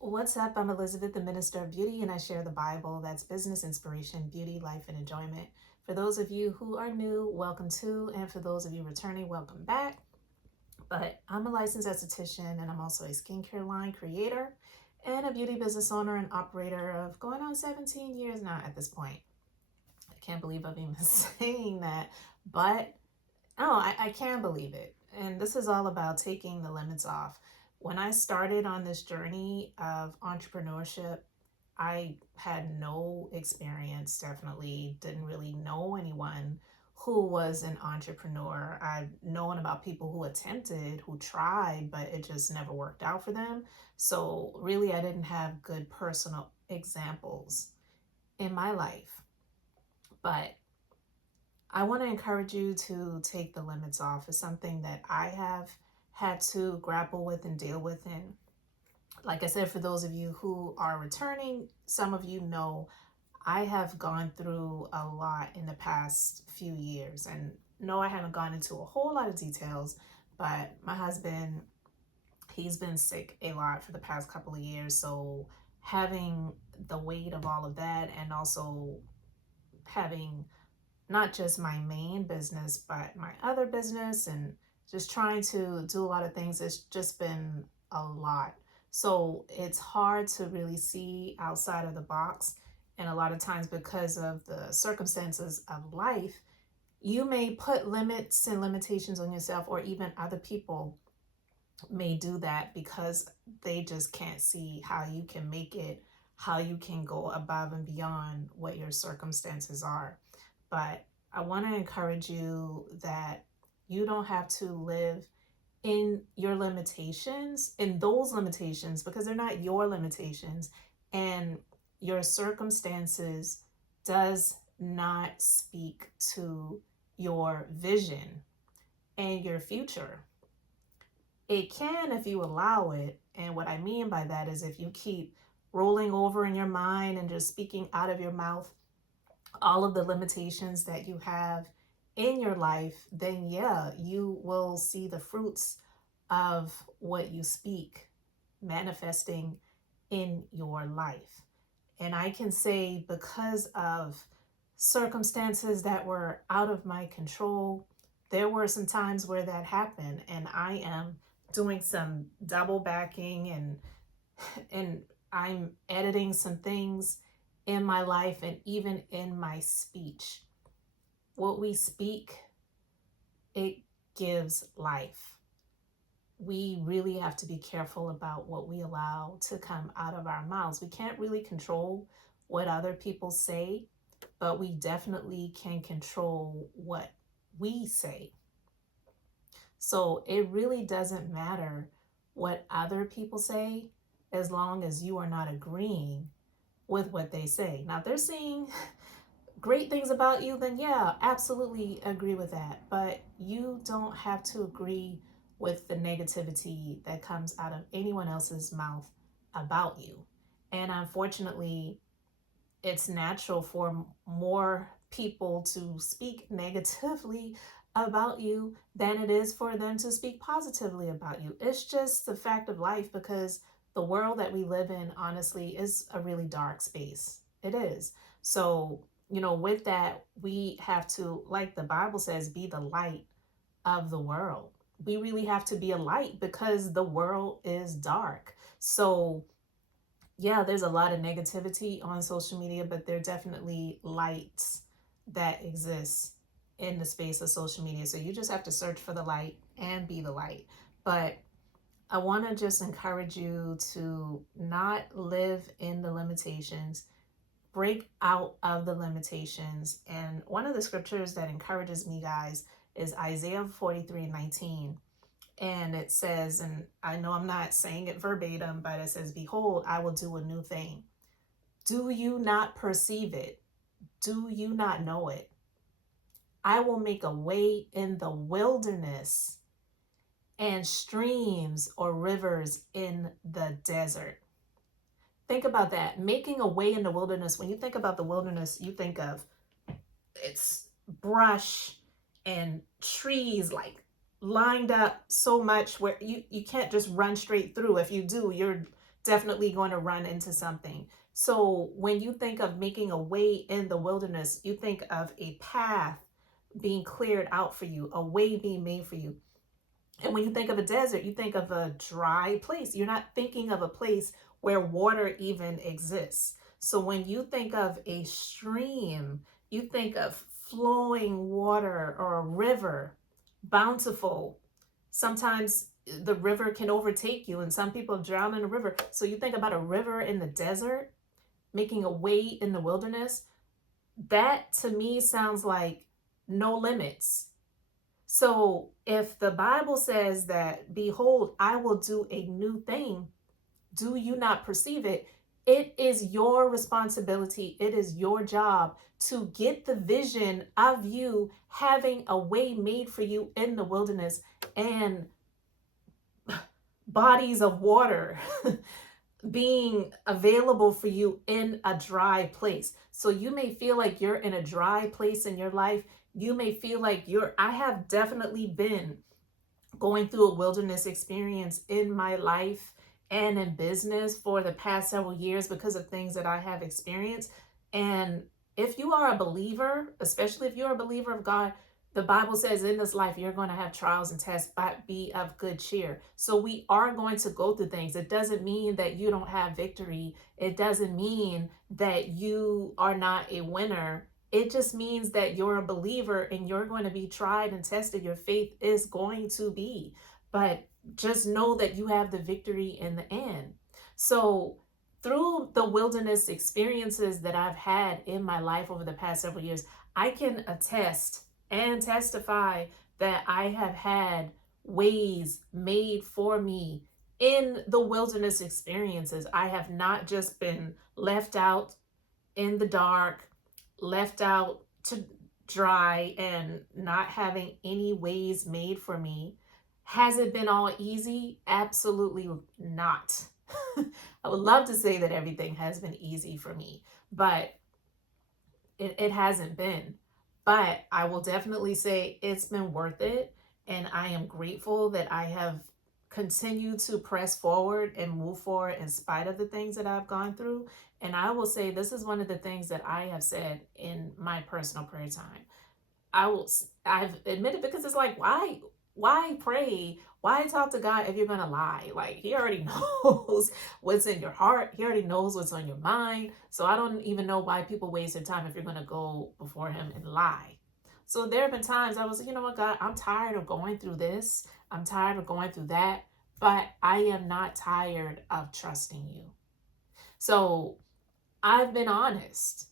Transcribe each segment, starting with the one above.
What's up? I'm Elizabeth, the Minister of Beauty, and I share the Bible. That's business inspiration, beauty, life, and enjoyment. For those of you who are new, welcome to, and for those of you returning, welcome back. But I'm a licensed esthetician, and I'm also a skincare line creator and a beauty business owner and operator of going on 17 years now at this point. I can't believe I'm even saying that, but I can believe it. And this is all about taking the limits off. When I started on this journey of entrepreneurship, I had no experience, definitely didn't really know anyone who was an entrepreneur. I've known about people who attempted, who tried, but it just never worked out for them. So, really, I didn't have good personal examples in my life. But I want to encourage you to take the limits off. It's something that I have had to grapple with and deal with. And like I said, for those of you who are returning, some of you know I have gone through a lot in the past few years. And no, I haven't gone into a whole lot of details, but my husband, he's been sick a lot for the past couple of years. So having the weight of all of that and also having not just my main business, but my other business and just trying to do a lot of things. It's just been a lot. So it's hard to really see outside of the box. And a lot of times, because of the circumstances of life, you may put limits and limitations on yourself, or even other people may do that because they just can't see how you can make it, how you can go above and beyond what your circumstances are. But I want to encourage you that you don't have to live in your limitations, in those limitations, because they're not your limitations. And your circumstances does not speak to your vision and your future. It can if you allow it. And what I mean by that is if you keep rolling over in your mind and just speaking out of your mouth all of the limitations that you have in your life, then yeah, you will see the fruits of what you speak manifesting in your life. And I can say, because of circumstances that were out of my control, there were some times where that happened, and I am doing some double backing and I'm editing some things in my life and even in my speech. What we speak, it gives life. We really have to be careful about what we allow to come out of our mouths. We can't really control what other people say, but we definitely can control what we say. So it really doesn't matter what other people say as long as you are not agreeing with what they say. Now, if they're saying great things about you, then yeah, absolutely agree with that. But you don't have to agree with the negativity that comes out of anyone else's mouth about you. And unfortunately, it's natural for more people to speak negatively about you than it is for them to speak positively about you. It's just the fact of life, because the world that we live in, honestly, is a really dark space. It is. So, with that, we have to, like the Bible says, be the light of the world. We really have to be a light because the world is dark. So, yeah, there's a lot of negativity on social media, but there are definitely lights that exist in the space of social media. So you just have to search for the light and be the light. But I want to just encourage you to not live in the limitations, break out of the limitations. And one of the scriptures that encourages me, guys, is Isaiah 43:19. And it says, and I know I'm not saying it verbatim, but it says, "Behold, I will do a new thing. Do you not perceive it? Do you not know it? I will make a way in the wilderness and streams or rivers in the desert." Think about that. Making a way in the wilderness. When you think about the wilderness, you think of it's brush and trees like lined up so much where you can't just run straight through. If you do, you're definitely going to run into something. So when you think of making a way in the wilderness, you think of a path being cleared out for you, a way being made for you. And when you think of a desert, you think of a dry place. You're not thinking of a place where water even exists. So when you think of a stream, you think of flowing water or a river, bountiful. Sometimes the river can overtake you, and some people drown in a river. So you think about a river in the desert, making a way in the wilderness. That to me sounds like no limits. So if the Bible says that, behold, I will do a new thing, do you not perceive it? It is your responsibility. It is your job to get the vision of you having a way made for you in the wilderness and bodies of water being available for you in a dry place. So you may feel like you're in a dry place in your life. You may feel like I have definitely been going through a wilderness experience in my life and in business for the past several years because of things that I have experienced. And if you are a believer, especially if you're a believer of God, the Bible says in this life you're going to have trials and tests, but be of good cheer. So we are going to go through things. It doesn't mean that you don't have victory. It doesn't mean that you are not a winner. It just means that you're a believer and you're going to be tried and tested. Your faith is going to be, but just know that you have the victory in the end. So through the wilderness experiences that I've had in my life over the past several years, I can attest and testify that I have had ways made for me in the wilderness experiences. I have not just been left out in the dark, left out to dry, and not having any ways made for me. Has it been all easy? Absolutely not. I would love to say that everything has been easy for me, but it hasn't been. But I will definitely say it's been worth it. And I am grateful that I have continued to press forward and move forward in spite of the things that I've gone through. And I will say this is one of the things that I have said in my personal prayer time. I've admitted, because it's like, why pray? Why talk to God if you're going to lie? Like, he already knows what's in your heart. He already knows what's on your mind. So I don't even know why people waste their time if you're going to go before him and lie. So there have been times I was like, you know what, God, I'm tired of going through this. I'm tired of going through that, but I am not tired of trusting you. So I've been honest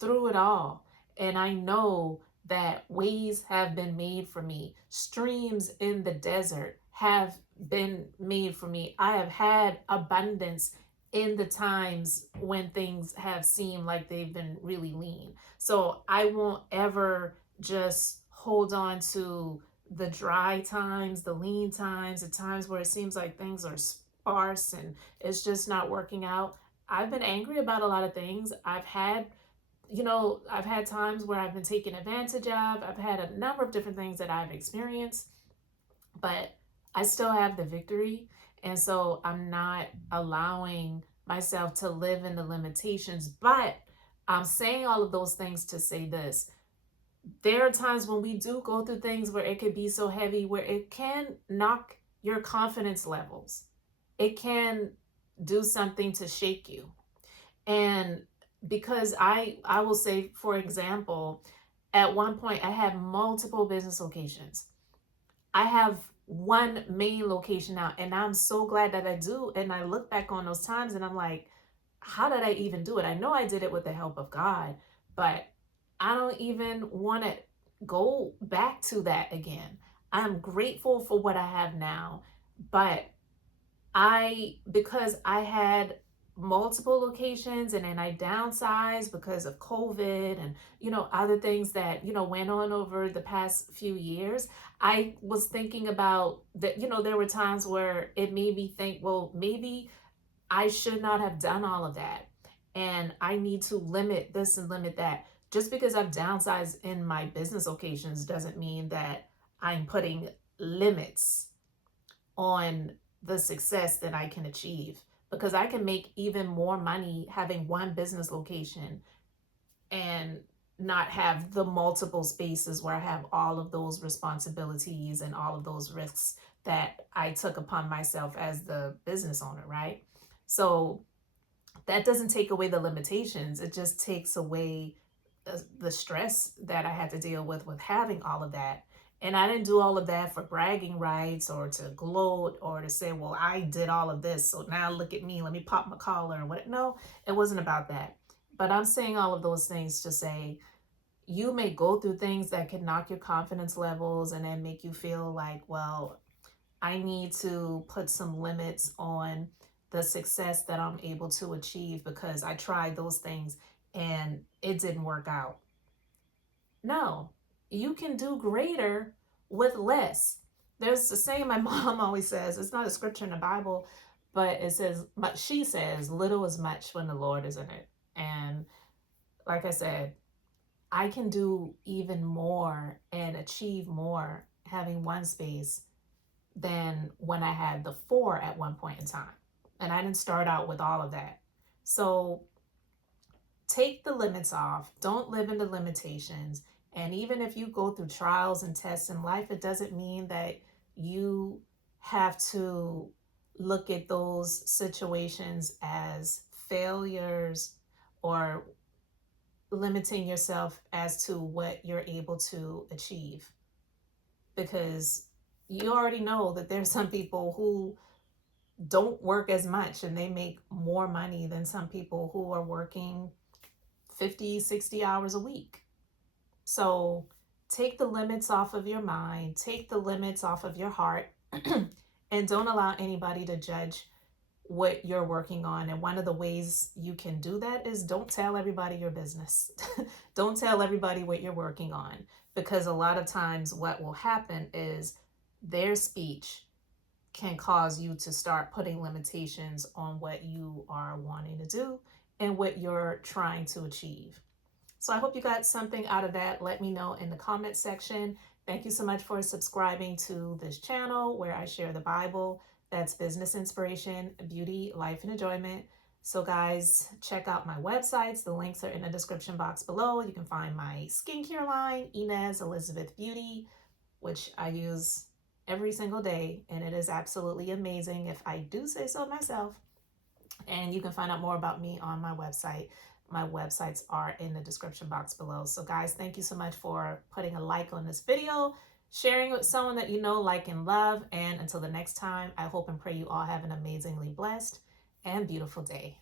through it all. And I know that ways have been made for me. Streams in the desert have been made for me. I have had abundance in the times when things have seemed like they've been really lean. So I won't ever just hold on to the dry times, the lean times, the times where it seems like things are sparse and it's just not working out. I've been angry about a lot of things. I've had times where I've been taken advantage of. I've had a number of different things that I've experienced, but I still have the victory. And so I'm not allowing myself to live in the limitations. But I'm saying all of those things to say this. There are times when we do go through things where it could be so heavy, where it can knock your confidence levels. It can do something to shake you. And because I will say, for example, at one point I had multiple business locations. I have one main location now, and I'm so glad that I do. And I look back on those times and I'm like, how did I even do it? I know I did it with the help of God, but I don't even want to go back to that again. I'm grateful for what I have now, but because I had multiple locations and then I downsized because of COVID and, other things that, went on over the past few years. I was thinking about that, there were times where it made me think, well, maybe I should not have done all of that. And I need to limit this and limit that. Just because I've downsized in my business locations doesn't mean that I'm putting limits on the success that I can achieve. because I can make even more money having one business location and not have the multiple spaces where I have all of those responsibilities and all of those risks that I took upon myself as the business owner, right? So that doesn't take away the limitations. It just takes away the stress that I had to deal with having all of that. And I didn't do all of that for bragging rights or to gloat or to say, well, I did all of this, so now look at me, let me pop my collar or what. No, it wasn't about that. But I'm saying all of those things to say you may go through things that can knock your confidence levels and then make you feel like, well, I need to put some limits on the success that I'm able to achieve because I tried those things and it didn't work out. No, you can do greater with less. There's a saying my mom always says, it's not a scripture in the Bible, but it says, but she says, little is much when the Lord is in it. And like I said, I can do even more and achieve more having one space than when I had the 4 at one point in time. And I didn't start out with all of that. So take the limits off. Don't live in the limitations. And even if you go through trials and tests in life, it doesn't mean that you have to look at those situations as failures or limiting yourself as to what you're able to achieve. Because you already know that there's some people who don't work as much and they make more money than some people who are working 50, 60 hours a week. So take the limits off of your mind, take the limits off of your heart, and don't allow anybody to judge what you're working on. And one of the ways you can do that is don't tell everybody your business. Don't tell everybody what you're working on, because a lot of times what will happen is their speech can cause you to start putting limitations on what you are wanting to do and what you're trying to achieve. So I hope you got something out of that. Let me know in the comment section. Thank you so much for subscribing to this channel where I share the Bible. That's business inspiration, beauty, life, and enjoyment. So guys, check out my websites. The links are in the description box below. You can find my skincare line, Inez Elizabeth Beauty, which I use every single day, and it is absolutely amazing if I do say so myself. And you can find out more about me on my website. My websites are in the description box below. So guys, thank you so much for putting a like on this video, sharing with someone that you know, like, and love. And until the next time, I hope and pray you all have an amazingly blessed and beautiful day.